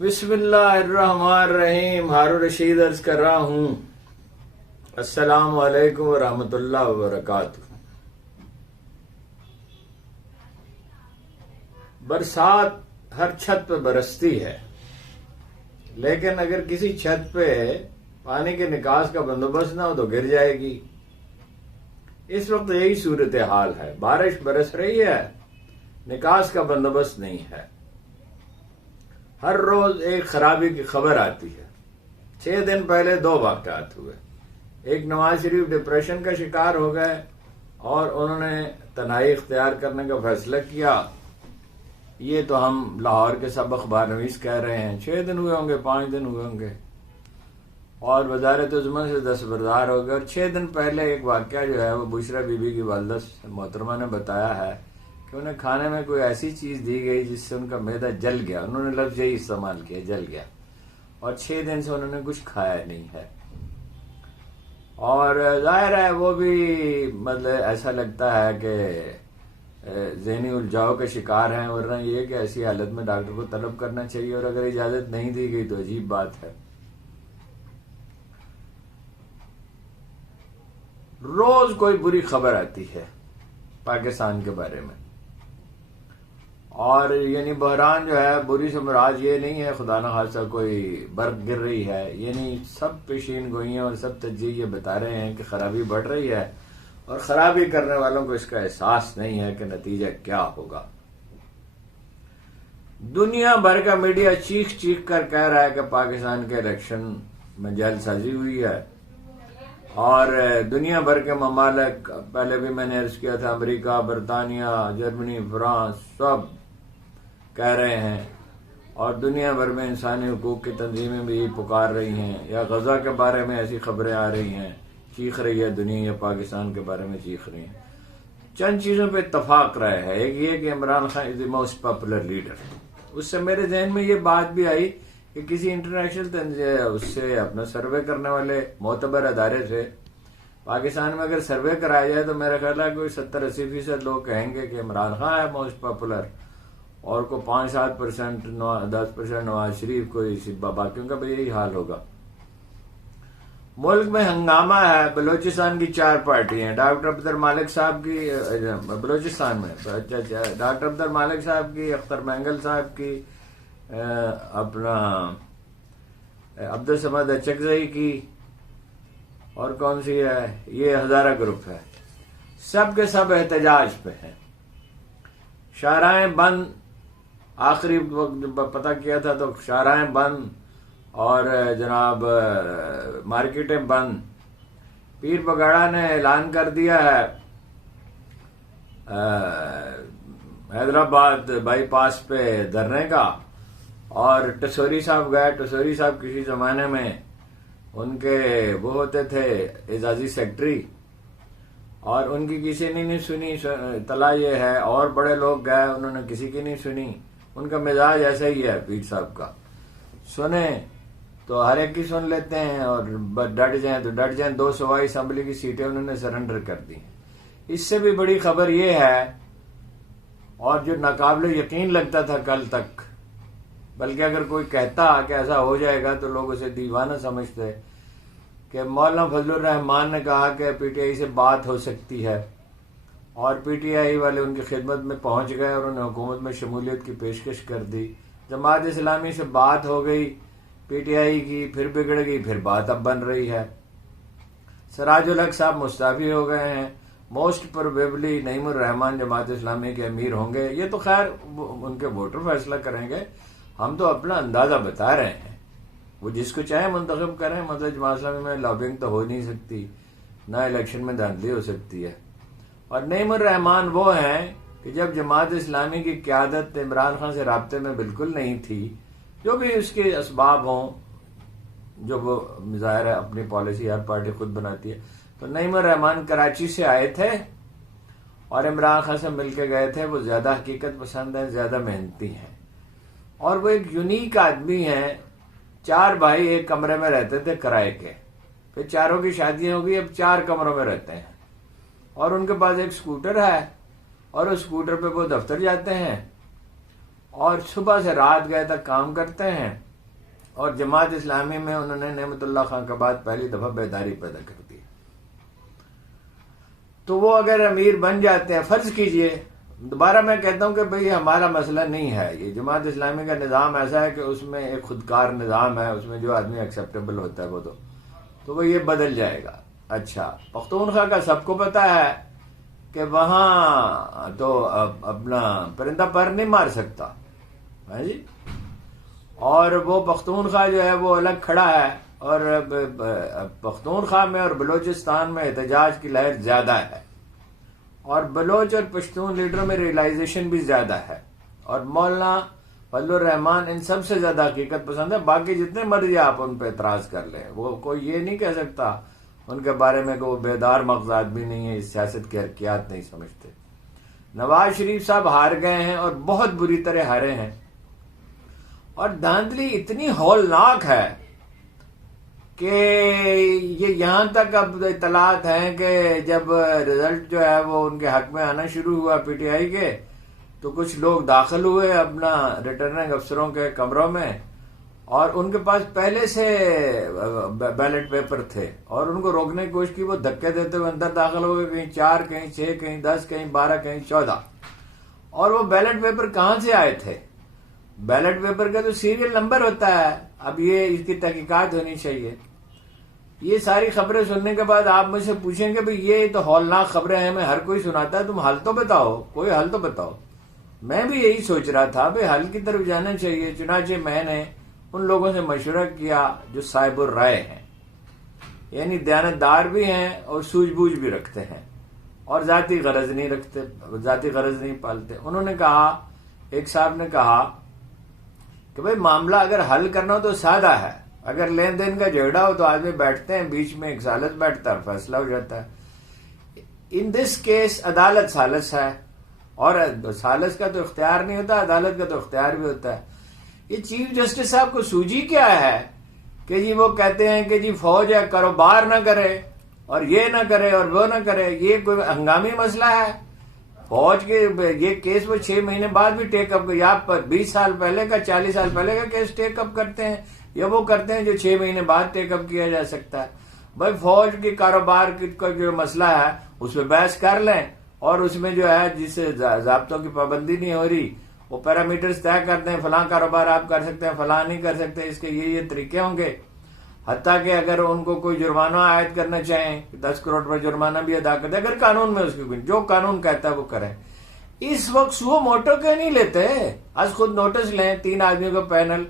بسم اللہ الرحمن الرحیم. ہارون رشید عرض کر رہا ہوں. السلام علیکم ورحمۃ اللہ وبرکاتہ. برسات ہر چھت پہ برستی ہے، لیکن اگر کسی چھت پہ پانی کے نکاس کا بندوبست نہ ہو تو گر جائے گی. اس وقت یہی صورتحال ہے. بارش برس رہی ہے، نکاس کا بندوبست نہیں ہے. ہر روز ایک خرابی کی خبر آتی ہے. 6 دن پہلے 2 واقعات ہوئے. ایک نواز شریف ڈپریشن کا شکار ہو گئے اور انہوں نے تنہائی اختیار کرنے کا فیصلہ کیا. یہ تو ہم لاہور کے سب اخبار نویس کہہ رہے ہیں. 6 دن ہوئے ہوں گے، 5 دن ہوئے ہوں گے، اور وزارت عظمیٰ سے دستبردار ہو گئے. اور 6 دن پہلے ایک واقعہ جو ہے وہ بشرا بی بی کی والدہ محترمہ نے بتایا ہے کہ انہیں کھانے میں کوئی ایسی چیز دی گئی جس سے ان کا معدہ جل گیا. انہوں نے لفظ یہی استعمال کیا، جل گیا. اور 6 دن سے انہوں نے کچھ کھایا نہیں ہے. اور ظاہر ہے وہ بھی مطلب ایسا لگتا ہے کہ ذہنی الجھاؤ کے شکار ہیں، ورنہ یہ کہ ایسی حالت میں ڈاکٹر کو طلب کرنا چاہیے. اور اگر اجازت نہیں دی گئی تو عجیب بات ہے. روز کوئی بری خبر آتی ہے پاکستان کے بارے میں، اور یعنی بحران جو ہے، بری سے مراد یہ نہیں ہے خدا نخواستہ کوئی برف گر رہی ہے، یعنی سب پیشین گوئیاں اور سب تجزیے یہ بتا رہے ہیں کہ خرابی بڑھ رہی ہے، اور خرابی کرنے والوں کو اس کا احساس نہیں ہے کہ نتیجہ کیا ہوگا. دنیا بھر کا میڈیا چیخ چیخ کر کہہ رہا ہے کہ پاکستان کے الیکشن میں جعل سازی ہوئی ہے، اور دنیا بھر کے ممالک، پہلے بھی میں نے عرض کیا تھا، امریکہ، برطانیہ، جرمنی، فرانس، سب کہہ رہے ہیں. اور دنیا بھر میں انسانی حقوق کی تنظیمیں بھی پکار رہی ہیں، یا غزہ کے بارے میں ایسی خبریں آ رہی ہیں، چیخ رہی ہے دنیا، یا پاکستان کے بارے میں چیخ رہی ہیں. چند چیزوں پہ اتفاق رہا ہے. ایک یہ کہ عمران خان از دی موسٹ پاپولر لیڈر. اس سے میرے ذہن میں یہ بات بھی آئی کہ کسی انٹرنیشنل اس سے اپنا سروے کرنے والے معتبر ادارے سے پاکستان میں اگر سروے کرایا جائے تو میرا خیال ہے کوئی 70-80% لوگ کہیں گے کہ عمران خان ہے موسٹ پاپولر، اور کو 5-7%، 10% نواز شریف، کوئی باقیوں کا بھی یہی حال ہوگا. ملک میں ہنگامہ ہے. بلوچستان کی 4 پارٹی ہیں. ڈاکٹر عبد المالک صاحب کی بلوچستان میں، ڈاکٹر عبد المالک صاحب کی، اختر مینگل صاحب کی، اپنا عبدالصمد اچکزئی کی، اور کون سی ہے، یہ ہزارہ گروپ ہے. سب کے سب احتجاج پہ ہیں. شاہراہیں بند، آخری وقت پتہ کیا تھا تو شاہراہیں بند، اور جناب مارکیٹیں بند. پیر پگاڑا نے اعلان کر دیا ہے حیدرآباد بائی پاس پہ دھرنے کا. اور ٹسوری صاحب گئے. ٹسوری صاحب کسی زمانے میں ان کے وہ ہوتے تھے اعزازی سیکٹری، اور ان کی کسی نے نہیں سنی. اطلاع یہ ہے، اور بڑے لوگ گئے، انہوں نے کسی کی نہیں سنی. ان کا مزاج ایسا ہی ہے پیر صاحب کا، سنیں تو ہر ایک کی سن لیتے ہیں، اور ڈٹ جائیں تو ڈٹ جائیں. 2 صوبائی اسمبلی کی سیٹیں انہوں نے سرنڈر کر دی. اس سے بھی بڑی خبر یہ ہے، اور جو ناقابل یقین لگتا تھا کل تک، بلکہ اگر کوئی کہتا کہ ایسا ہو جائے گا تو لوگ اسے دیوانہ سمجھتے، کہ مولانا فضل الرحمان نے کہا کہ پی ٹی آئی سے بات ہو سکتی ہے، اور پی ٹی آئی والے ان کی خدمت میں پہنچ گئے اور انہیں حکومت میں شمولیت کی پیشکش کر دی. جماعت اسلامی سے بات ہو گئی پی ٹی آئی کی، پھر بگڑ گئی، پھر بات اب بن رہی ہے. سراج الحق صاحب مستعفی ہو گئے ہیں. موسٹ پروبیبلی نعیم الرحمان جماعت اسلامی کے امیر ہوں گے. یہ تو خیر ان کے ووٹر فیصلہ کریں گے، ہم تو اپنا اندازہ بتا رہے ہیں. وہ جس کو چاہے منتخب کریں. مطلب جماعت اسلامی میں لابنگ تو ہو نہیں سکتی، نہ الیکشن میں دھاندلی ہو سکتی ہے. اور نعیم الرحمان وہ ہیں کہ جب جماعت اسلامی کی قیادت عمران خان سے رابطے میں بالکل نہیں تھی، جو بھی اس کے اسباب ہوں، جو وہ ظاہر ہے اپنی پالیسی ہر پارٹی خود بناتی ہے، تو نعیم الرحمان کراچی سے آئے تھے اور عمران خان سے مل کے گئے تھے. وہ زیادہ حقیقت پسند ہیں، زیادہ محنتی ہیں، اور وہ ایک یونیک آدمی ہیں. 4 بھائی ایک کمرے میں رہتے تھے کرائے کے، پھر 4 کی شادیاں ہو گئی، اب 4 کمروں میں رہتے ہیں. اور ان کے پاس ایک سکوٹر ہے، اور اس سکوٹر پہ وہ دفتر جاتے ہیں، اور صبح سے رات گئے تک کام کرتے ہیں. اور جماعت اسلامی میں انہوں نے نعمت اللہ خان کے بعد پہلی دفعہ بیداری پیدا کر دی. تو وہ اگر امیر بن جاتے ہیں، فرض کیجئے، دوبارہ میں کہتا ہوں کہ بھئی ہمارا مسئلہ نہیں ہے یہ، جماعت اسلامی کا نظام ایسا ہے کہ اس میں ایک خودکار نظام ہے، اس میں جو آدمی ایکسیپٹیبل ہوتا ہے وہ تو وہ یہ بدل جائے گا. اچھا، پختونخوا کا سب کو پتا ہے کہ وہاں تو اپنا پرندہ پر نہیں مار سکتا ہے جی، اور وہ پختونخوا جو ہے وہ الگ کھڑا ہے، اور پختونخوا میں اور بلوچستان میں احتجاج کی لہر زیادہ ہے، اور بلوچ اور پشتون لیڈروں میں ریئلائزیشن بھی زیادہ ہے، اور مولانا فضل الرحمان ان سب سے زیادہ حقیقت پسند ہے. باقی جتنے مرضی آپ ان پہ اعتراض کر لیں، وہ کوئی یہ نہیں کہہ سکتا ان کے بارے میں کہ وہ بیدار مغز آدمی نہیں ہے، سیاست کی حرکیات نہیں سمجھتے. نواز شریف صاحب ہار گئے ہیں اور بہت بری طرح ہارے ہیں، اور دھاندلی اتنی ہولناک ہے کہ یہ یہاں تک اب اطلاعات ہیں کہ جب رزلٹ جو ہے وہ ان کے حق میں آنا شروع ہوا پی ٹی آئی کے، تو کچھ لوگ داخل ہوئے اپنا ریٹرننگ افسروں کے کمروں میں، اور ان کے پاس پہلے سے بیلٹ پیپر تھے، اور ان کو روکنے کی کوشش کی، وہ دھکے دیتے ہوئے اندر داخل ہو گئے، کہیں 4 کہیں 6 کہیں 10 کہیں 12 کہیں 14. اور وہ بیلٹ پیپر کہاں سے آئے تھے؟ بیلٹ پیپر کا تو سیریل نمبر ہوتا ہے. اب یہ اس کی تحقیقات ہونی چاہیے. یہ ساری خبریں سننے کے بعد آپ مجھ سے پوچھیں گے بھئی یہ تو ہولناک خبریں ہیں، میں ہر کوئی سناتا ہے، تم حل تو بتاؤ، کوئی حل تو بتاؤ. میں بھی یہی سوچ رہا تھا بھئی حل کی طرف جانا چاہیے. چنانچہ میں نے ان لوگوں سے مشورہ کیا جو صاحب الرائے ہیں، یعنی دیانتدار بھی ہیں اور سوجھ بوجھ بھی رکھتے ہیں، اور ذاتی غرض نہیں رکھتے، ذاتی غرض نہیں پالتے. انہوں نے کہا، ایک صاحب نے کہا کہ بھئی معاملہ اگر حل کرنا ہو تو سادہ ہے، اگر لین دین کا جھگڑا ہو تو آدمی بیٹھتے ہیں، بیچ میں ایک ثالث بیٹھتا ہے اور فیصلہ ہو جاتا ہے. ان دس کیس عدالت ثالث ہے، اور ثالث کا تو اختیار نہیں ہوتا، عدالت کا تو اختیار بھی ہوتا ہے. یہ چیف جسٹس صاحب کو سوجی کیا ہے کہ جی وہ کہتے ہیں کہ جی فوج ہے کاروبار نہ کرے اور یہ نہ کرے اور وہ نہ کرے. یہ کوئی ہنگامی مسئلہ ہے؟ فوج کے یہ کیس وہ 6 مہینے بعد بھی ٹیک اپ، یا 20 سال پہلے کا 40 سال پہلے کا کیس ٹیک اپ کرتے ہیں، یا وہ کرتے ہیں جو 6 مہینے بعد ٹیک اپ کیا جا سکتا ہے. بھائی فوج کے کاروبار کا جو مسئلہ ہے اس میں بحث کر لیں، اور اس میں جو ہے جس ضابطوں کی پابندی نہیں ہو رہی وہ پیرامیٹرز طے کر دیں، فلاں کاروبار آپ کر سکتے ہیں، فلاں نہیں کر سکتے، اس کے یہ طریقے ہوں گے. حتیٰ کہ اگر ان کو کوئی جرمانہ عائد کرنا چاہیں 10 کروڑ پر جرمانہ بھی ادا کرتے، اگر قانون میں اس کی جو قانون کہتا ہے وہ کریں. اس وقت سو موٹو کیوں نہیں لیتے؟ از خود نوٹس لیں 3 آدمیوں کا پینل،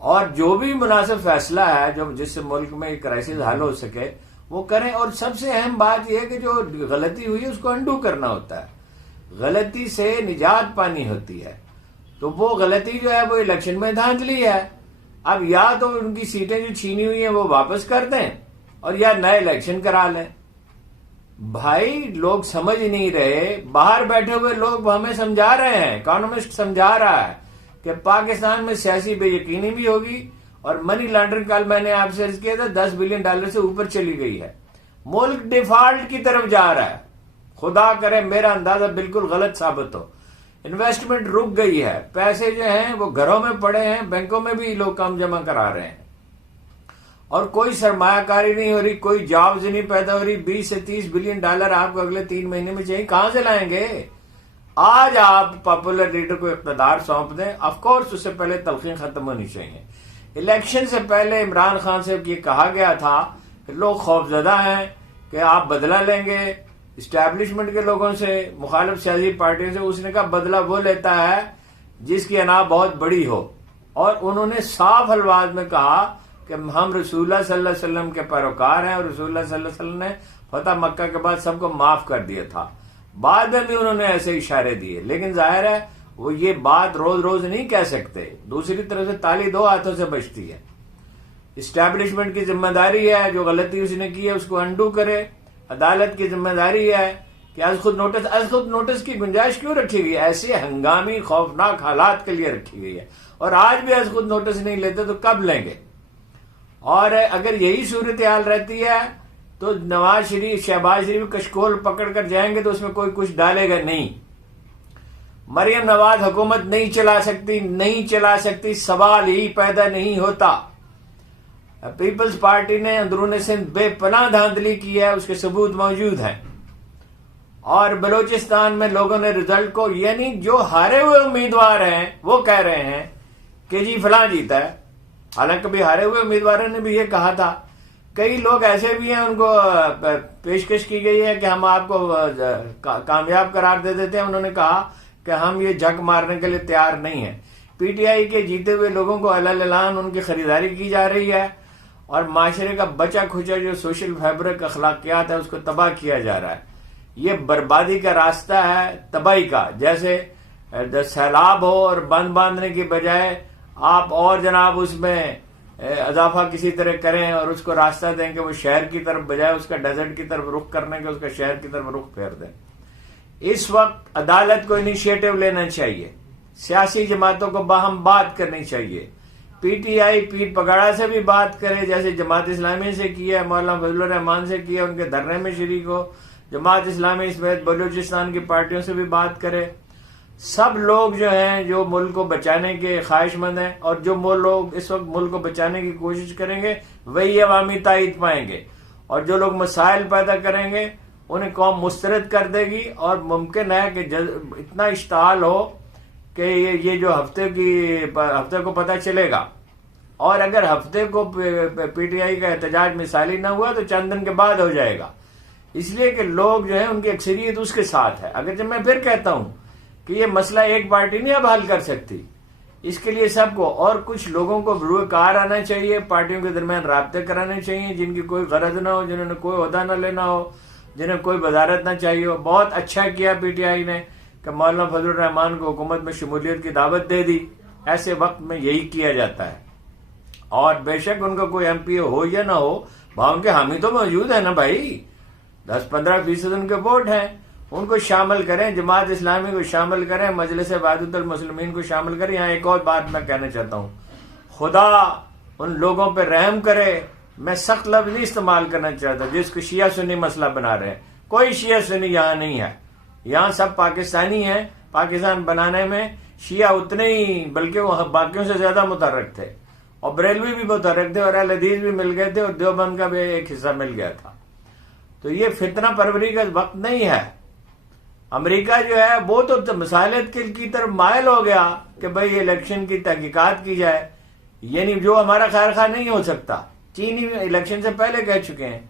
اور جو بھی مناسب فیصلہ ہے جو جس سے ملک میں کرائسس حل ہو سکے وہ کریں. اور سب سے اہم بات یہ ہے کہ جو غلطی ہوئی اس کو انڈو کرنا ہوتا ہے، غلطی سے نجات پانی ہوتی ہے. تو وہ غلطی جو ہے وہ الیکشن میں دھاندلی ہے. اب یا تو ان کی سیٹیں جو چھینی ہوئی ہیں وہ واپس کر دیں، اور یا نئے الیکشن کرا لیں. بھائی لوگ سمجھ نہیں رہے، باہر بیٹھے ہوئے لوگ ہمیں سمجھا رہے ہیں، اکانومسٹ سمجھا رہا ہے کہ پاکستان میں سیاسی بے یقینی بھی ہوگی، اور منی لانڈرنگ کل میں نے آپ سے عرض کیا تھا $10 بلین سے اوپر چلی گئی ہے. ملک ڈیفالٹ کی طرف جا رہا ہے. خدا کرے میرا اندازہ بالکل غلط ثابت ہو. انویسٹمنٹ رک گئی ہے، پیسے جو ہیں وہ گھروں میں پڑے ہیں، بینکوں میں بھی لوگ کم جمع کرا رہے ہیں، اور کوئی سرمایہ کاری نہیں ہو رہی، کوئی جابز نہیں پیدا ہو رہی. $20 سے $30 بلین آپ کو اگلے 3 مہینے میں چاہیے، کہاں سے لائیں گے؟ آج آپ پاپولر لیڈر کو اقتدار سونپ دیں، آف کورس اس سے پہلے تلخین ختم ہونی چاہیے. الیکشن سے پہلے عمران خان سے یہ کہا گیا تھا کہ لوگ خوفزدہ ہیں کہ آپ بدلہ لیں گے اسٹیبلشمنٹ کے لوگوں سے، مخالف سیاسی پارٹیوں سے. اس نے کہا بدلہ وہ لیتا ہے جس کی انا بہت بڑی ہو، اور انہوں نے صاف الفاظ میں کہا کہ ہم رسول اللہ صلی اللہ علیہ وسلم کے پیروکار ہیں، اور رسول اللہ صلی اللہ علیہ وسلم نے فتح مکہ کے بعد سب کو معاف کر دیا تھا. بعد میں بھی انہوں نے ایسے اشارے دیے، لیکن ظاہر ہے وہ یہ بات روز روز نہیں کہہ سکتے. دوسری طرف سے تالی 2 ہاتھوں سے بجتی ہے. اسٹیبلشمنٹ کی ذمہ داری ہے جو غلطی اس نے کی ہے اس کو انڈو کرے. عدالت کی ذمہ داری ہے کہ از خود نوٹس کی گنجائش کیوں رکھی گئی ہے؟ ایسے ہنگامی خوفناک حالات کے لیے رکھی گئی ہے، اور آج بھی از خود نوٹس نہیں لیتے تو کب لیں گے؟ اور اگر یہی صورتحال رہتی ہے تو نواز شریف شہباز شریف کشکول پکڑ کر جائیں گے تو اس میں کوئی کچھ ڈالے گا نہیں. مریم نواز حکومت نہیں چلا سکتی، سوال ہی پیدا نہیں ہوتا. پیپلز پارٹی نے اندرون سندھ بے پناہ دھاندلی کی ہے، اس کے ثبوت موجود ہیں. اور بلوچستان میں لوگوں نے رزلٹ کو، یعنی جو ہارے ہوئے امیدوار ہیں وہ کہہ رہے ہیں کہ جی فلاں جیتا ہے، حالانکہ بھی ہارے ہوئے امیدواروں نے بھی یہ کہا تھا. کئی لوگ ایسے بھی ہیں، ان کو پیشکش کی گئی ہے کہ ہم آپ کو کامیاب قرار دے دیتے ہیں، انہوں نے کہا کہ ہم یہ جھک مارنے کے لیے تیار نہیں ہیں. پی ٹی آئی کے جیتے ہوئے لوگوں کو اعلان ان کی خریداری کی جا رہی ہے، اور معاشرے کا بچا کھچا جو سوشل فیبرک اخلاقیات ہے اس کو تباہ کیا جا رہا ہے. یہ بربادی کا راستہ ہے، تباہی کا. جیسے سیلاب ہو اور بند باندھنے کی بجائے آپ اور جناب اس میں اضافہ کسی طرح کریں اور اس کو راستہ دیں کہ وہ شہر کی طرف بجائے اس کا ڈیزرٹ کی طرف رخ کرنے کے اس کا شہر کی طرف رخ پھیر دیں. اس وقت عدالت کو انیشیٹو لینا چاہیے، سیاسی جماعتوں کو باہم بات کرنی چاہیے. پی ٹی آئی پیر پگاڑا سے بھی بات کرے، جیسے جماعت اسلامی سے کیا، مولانا فضل الرحمان سے کیا، ان کے دھرنے میں شریک ہو. جماعت اسلامی سمیت بلوچستان کی پارٹیوں سے بھی بات کرے. سب لوگ جو ہیں جو ملک کو بچانے کے خواہش مند ہیں، اور جو لوگ اس وقت ملک کو بچانے کی کوشش کریں گے وہی عوامی تائید پائیں گے. اور جو لوگ مسائل پیدا کریں گے انہیں قوم مسترد کر دے گی. اور ممکن ہے کہ اتنا اشتعال ہو کہ یہ جو ہفتے کو پتہ چلے گا. اور اگر ہفتے کو پی ٹی آئی کا احتجاج مثالی نہ ہوا تو چند دن کے بعد ہو جائے گا. اس لیے کہ لوگ جو ہیں ان کی اکثریت اس کے ساتھ ہے. اگر جب میں پھر کہتا ہوں کہ یہ مسئلہ ایک پارٹی نہیں اب حل کر سکتی، اس کے لیے سب کو اور کچھ لوگوں کو روئے کار آنا چاہیے، پارٹیوں کے درمیان رابطے کرانے چاہیے، جن کی کوئی غرض نہ ہو، جنہوں نے کوئی عہدہ نہ لینا ہو، جنہیں کوئی وزارت نہ چاہیے ہو. بہت اچھا کیا پی ٹی آئی نے کہ مولانا فضل الرحمان کو حکومت میں شمولیت کی دعوت دے دی. ایسے وقت میں یہی کیا جاتا ہے. اور بے شک ان کا کوئی ایم پی ہو یا نہ ہو، ان کے حامی تو موجود ہیں نا بھائی، 10-15% ان کے ووٹ ہیں. ان کو شامل کریں، جماعت اسلامی کو شامل کریں، مجلس وحدت المسلمین کو شامل کریں. یہاں ایک اور بات میں کہنا چاہتا ہوں، خدا ان لوگوں پہ رحم کرے. میں سخت لفظ نہیں استعمال کرنا چاہتا جس کو شیعہ سنی مسئلہ بنا رہے ہیں. کوئی شیعہ سنی یہاں نہیں ہے، یہاں سب پاکستانی ہیں. پاکستان بنانے میں شیعہ اتنے ہی بلکہ وہ باقیوں سے زیادہ متحرک تھے، اور بریلوی بھی متحرک تھے، اور اہل حدیث بھی مل گئے تھے، اور دیوبند کا بھی ایک حصہ مل گیا تھا. تو یہ فتنہ پروری کا وقت نہیں ہے. امریکہ جو ہے وہ تو مسالت کی طرف مائل ہو گیا کہ بھئی الیکشن کی تحقیقات کی جائے، یعنی جو ہمارا خیر خواہ نہیں ہو سکتا. چینی الیکشن سے پہلے کہہ چکے ہیں.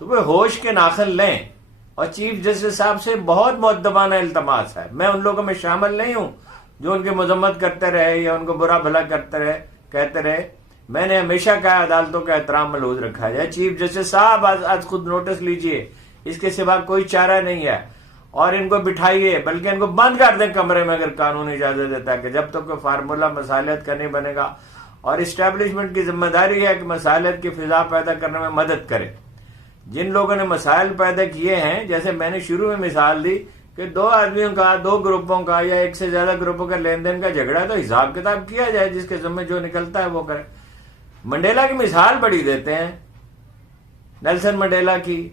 تو وہ ہوش کے ناخن لیں. اور چیف جسٹس صاحب سے بہت مؤدبانہ التماس ہے، میں ان لوگوں میں شامل نہیں ہوں جو ان کی مذمت کرتے رہے یا ان کو برا بھلا کہتے رہے. میں نے ہمیشہ کہا عدالتوں کا احترام ملحوظ رکھا جائے. چیف جسٹس صاحب آج خود نوٹس لیجئے، اس کے سوا کوئی چارہ نہیں ہے. اور ان کو بٹھائیے، بلکہ ان کو بند کر دیں کمرے میں اگر قانون اجازت دیتا ہے، کہ جب تک کوئی فارمولہ مصالحت کا نہیں بنے گا. اور اسٹیبلشمنٹ کی ذمہ داری ہے کہ مصالحت کی فضا پیدا کرنے میں مدد کرے. جن لوگوں نے مسائل پیدا کیے ہیں، جیسے میں نے شروع میں مثال دی کہ 2 آدمیوں کا، 2 گروپوں کا یا ایک سے زیادہ گروپوں کا لین دین کا جھگڑا ہے، تو حساب کتاب کیا جائے، جس کے ذمہ جو نکلتا ہے وہ کرے. منڈیلا کی مثال بڑی دیتے ہیں، نیلسن منڈیلا کی،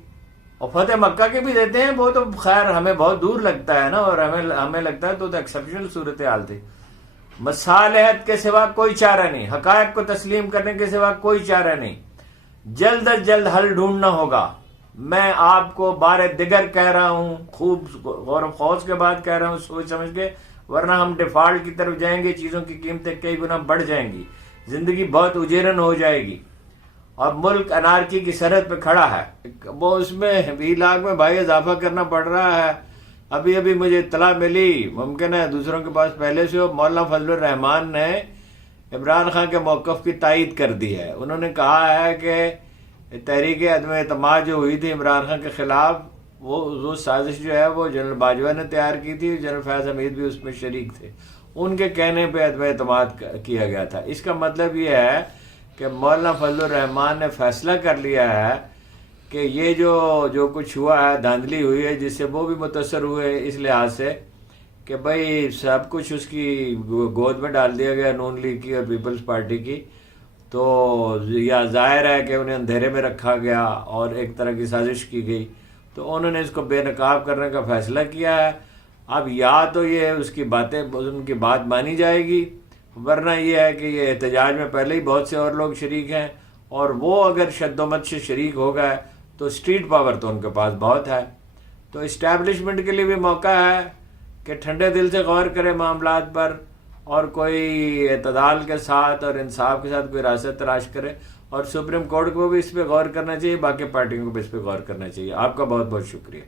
اور فتح مکہ کی بھی دیتے ہیں. وہ تو خیر ہمیں بہت دور لگتا ہے نا، اور ہمیں لگتا ہے تو ایکسیپشنل صورتحال تھی. مصالحت کے سوا کوئی چارہ نہیں، حقائق کو تسلیم کرنے کے سوا کوئی چارہ نہیں. جلد از جلد حل ڈھونڈنا ہوگا. میں آپ کو بار دیگر کہہ رہا ہوں، خوب غور و خوض کے بعد کہہ رہا ہوں، سوچ سمجھ کے، ورنہ ہم ڈیفالٹ کی طرف جائیں گے، چیزوں کی قیمتیں کئی گنا بڑھ جائیں گی، زندگی بہت اجیرن ہو جائے گی، اور ملک انارکی کی سرحد پہ کھڑا ہے. وہ اس میں 20 لاکھ میں بھائی اضافہ کرنا پڑ رہا ہے. ابھی مجھے اطلاع ملی، ممکن ہے دوسروں کے پاس پہلے سے ہو، مولانا فضل الرحمان نے عمران خان کے موقف کی تائید کر دی ہے. انہوں نے کہا ہے کہ تحریک عدم اعتماد جو ہوئی تھی عمران خان کے خلاف، وہ سازش جو ہے وہ جنرل باجوہ نے تیار کی تھی، جنرل فیاض حمید بھی اس میں شریک تھے. ان کے کہنے پہ عدم اعتماد کیا گیا تھا. اس کا مطلب یہ ہے کہ مولانا فضل الرحمان نے فیصلہ کر لیا ہے کہ یہ جو کچھ ہوا ہے، دھاندلی ہوئی ہے، جس سے وہ بھی متاثر ہوئے اس لحاظ سے کہ بھئی سب کچھ اس کی گود میں ڈال دیا گیا، نون لیگ کی اور پیپلز پارٹی کی. تو یا ظاہر ہے کہ انہیں اندھیرے میں رکھا گیا اور ایک طرح کی سازش کی گئی. تو انہوں نے اس کو بے نقاب کرنے کا فیصلہ کیا ہے. اب یا تو یہ ان کی بات مانی جائے گی، ورنہ یہ ہے کہ یہ احتجاج میں پہلے ہی بہت سے اور لوگ شریک ہیں، اور وہ اگر شد و مت سے شریک ہو گئے تو اسٹریٹ پاور تو ان کے پاس بہت ہے. تو اسٹیبلشمنٹ کے لیے بھی موقع ہے کہ ٹھنڈے دل سے غور کرے معاملات پر اور کوئی اعتدال کے ساتھ اور انصاف کے ساتھ کوئی راستہ تلاش کرے. اور سپریم کورٹ کو بھی اس پہ غور کرنا چاہیے, باقی پارٹیوں کو بھی اس پہ غور کرنا چاہیے. آپ کا بہت بہت شکریہ.